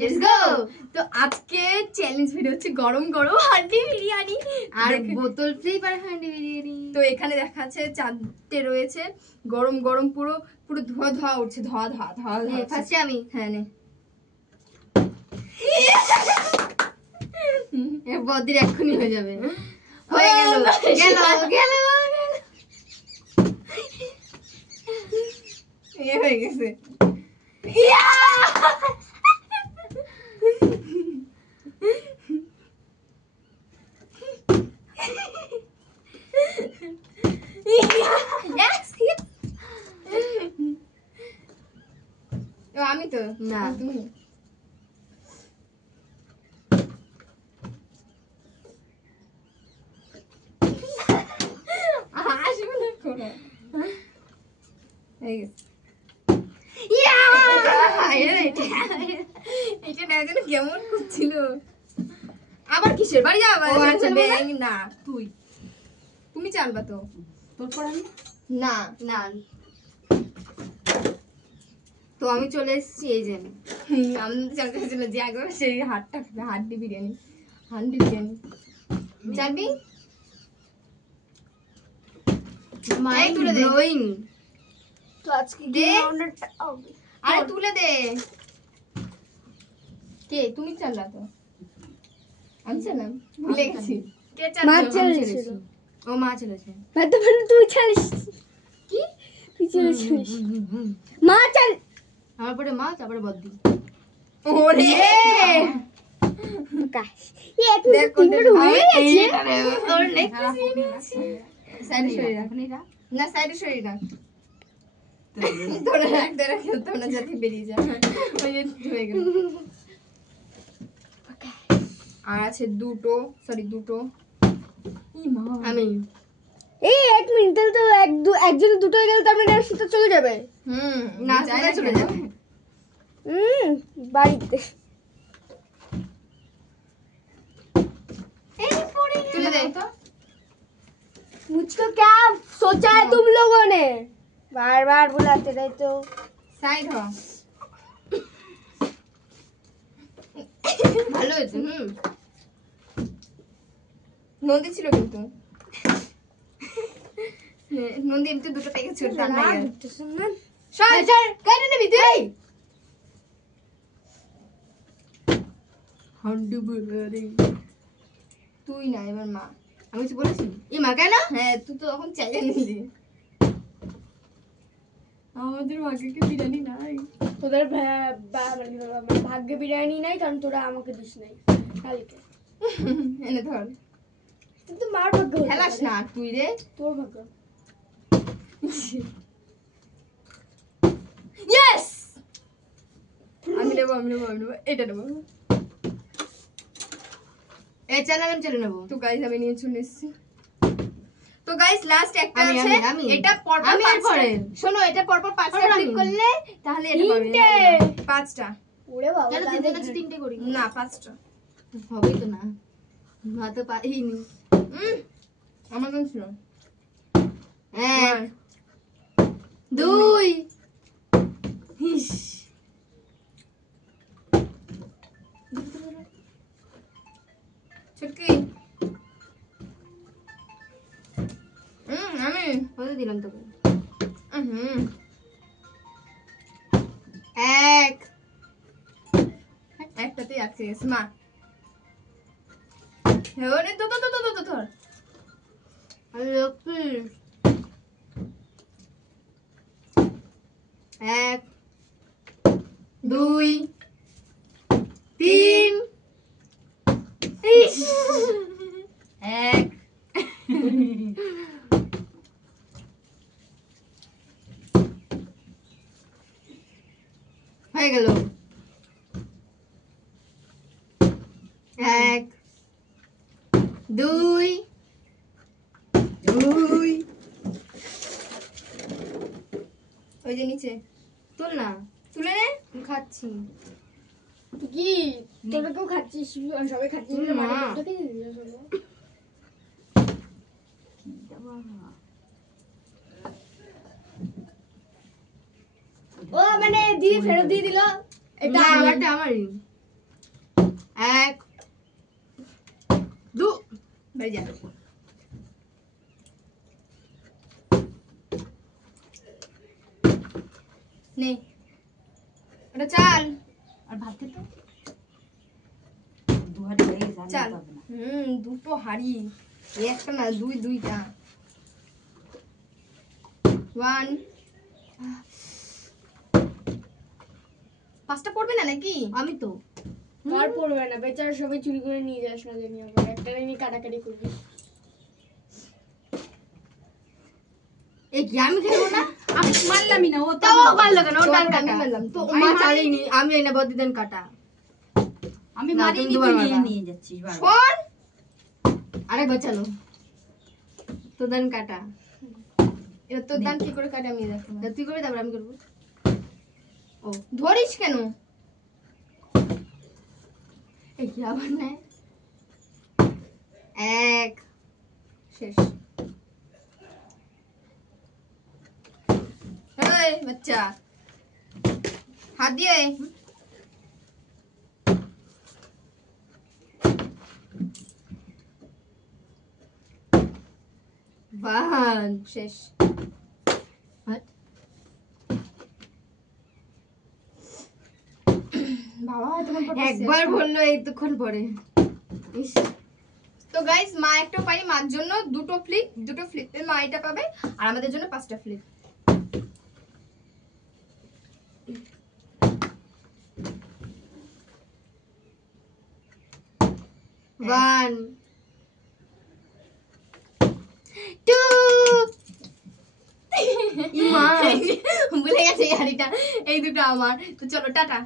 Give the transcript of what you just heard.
Let's go. তো আজকে challenge video হচ্ছে গরম গরম হান্ডি বিরিয়ানি আর বোতল ফ্রি পার হান্ডি বিরিয়ানি। তো এখানে দেখা যাচ্ছে 4টে রয়েছে, গরম গরম পুরো পুরো ধোয়া ধোয়া উঠছে, ধোয়া ধোয়া ধোয়া ধোয়া। ফার্স্টে আমি। হ্যাঁ নে বদির এক্ষুনি হয়ে যাবে। হয়ে গেল গেল গেল হয়ে গেছে। আমি তো না তুমি আসবে না কোনো। এটা না যেন কেমন করছিল। আবার কিসের বাড়ি যাওয়া? না তুমি চালবা তো তোর পর আমি না না। তো আমি চলে এসেছি এই যে আমি জানতে চাইছিল যে আগে সেই হাড্ডি বিরিয়ানি চাবি মাইন্ড তুলে দে। ব্লোয়িং। তো আজকে দে। হবে আরে তুলে দে। কে তুমি চাললা তো? আমি চালাম, ভুলে গেছি। কে মা চালালো? চালিয়েছিল। ও মা চলেছে। তো মানে তুই চালিস কি তুই চালিয়েছিস মা চাল আমার পরে মা তারপরে বদ্দি। ওরে কাশ তুই দেখ তিনবার হয়ে গেছে ওর লেগ সাইডে সরে রাখ। এখন এটা না সাইডে সরে রাখ। ধরে রাখ তোমরা যাতে বেরিয়ে যায়। ওই যে হয়ে গেল। আর আছে দুটো আমি এই 1 মিনিট তাহলে তো একজন দুটো হয়ে গেলে তার মানে আর সেটা চলে যাবে না চাইলে চলে যাবে। বাড়িতে তুলে দে। मुझको क्या सोचा है तुम लोगों ने बार बार बुलाते रहते हो সাইড হ। ভালো হয়েছে। নন্দী ছিল কিন্তু নন্দী এমনি দুটো প্যাকেজ ছিল তার নাই আর। সর কেটে নিবি তুই। হান্ডি বিরিয়ানি। তুই না এবার মা। আমি কিছু বলেছি? এই মা কেন? হ্যাঁ তুই তো এখন চাইলে নিলি। আমাদের ভাগ্যে কি বিরিয়ানি নাই? তোদের ভাগ্যে বিরিয়ানি নাই কারণ তোরা আমাকে দিস নাই কালকে এনে ধর। কিন্তু মার ভাগ্য হতে খেলাস পারে। না তুই রে। তোর ভাগ্য ইয়েস আমি নেবো এটা নেবো। এই চ্যানেল আমি চলে নেবো। তো গাইস আমি নিয়ে চলে এসেছি। তো গাইস লাস্ট একটা আমি, আছে। আমি। এটা পরপর আমি আর 5টা। পরে। শোনো এটা পরপর 5টা পরপর ক্লিক আমি। করলে তাহলে এটা পাবে। তিনটে। 5টা ওরে বাবা কেন তাহলে তিনটে কাছে তিনটে করি? না 5টা। হবেই তো না। মা তো পারিনি। আমার কোন ছিল? 1 2 ইস ছুটকি। আমি কত দিলাম তোকে? 1 একটাতেই আটকে গেছে মা। ওরে তো ধর। আমি লক্ষ্মী। 1 2 3 ইস 1 হয়ে গেল। 1 2 ওই যে নিচে তোর না তুলে নে। আমি খাচ্ছি। তুই কি তোরা কেউ খাচ্ছিস সবাই খাচ্ছিস মা। ও মানে দিয়ে ফেরত দিয়ে দিল এটা আমারটা আমারই। 1 2 বাড়ি যা নে ওটা চাল আর ভাত খেতে দুহারি হয়ে গেছে আর চাল পাবে না। দুটো হাড়ি একটা না দুইটা 1 পাঁচটা পড়বে না নাকি আমি তো আর পড়বে না, বেচারা সবাই চুরি করে নিয়ে যাস না জানি আবার একটা নিয়ে কাটাকাটি করবি। এই কি আমি খেলবো না? আমি মারলামই না, ও তো তাও পারলো কেন? ওর ডান তোমাকে আমি কাটা। মারলাম তো। তো মা চালিনি, আমি এই না বদিদান কাটা। আমি না, মারিনি, তুমি তুই দুবার নিয়ে মারবা। নিয়ে যাচ্ছিস বারবার। শোন আরেকবার চালো। তো দান কাটা। এটা তোর দান কি করে কাটে আমি দেখো তা তুই করবি তারপর আমি করবো। ও ধরিস কেন এই কি আবার নাই? 1 শেষ এই বাচ্চা হাত দিয়ে বান শেষ হাট। বাবা তোমার একবার বললো এইতক্ষণ পরে। ইস, তো গাইস মা একটা পাই, মার জন্য দুটো ফ্লিপ মা এটা পাবে আর আমাদের জন্য 5টা ফ্লিপ। One, two. ভুলে গেছে এই হাড়িটা, এই দুটো আমার। তো চলো টাটা।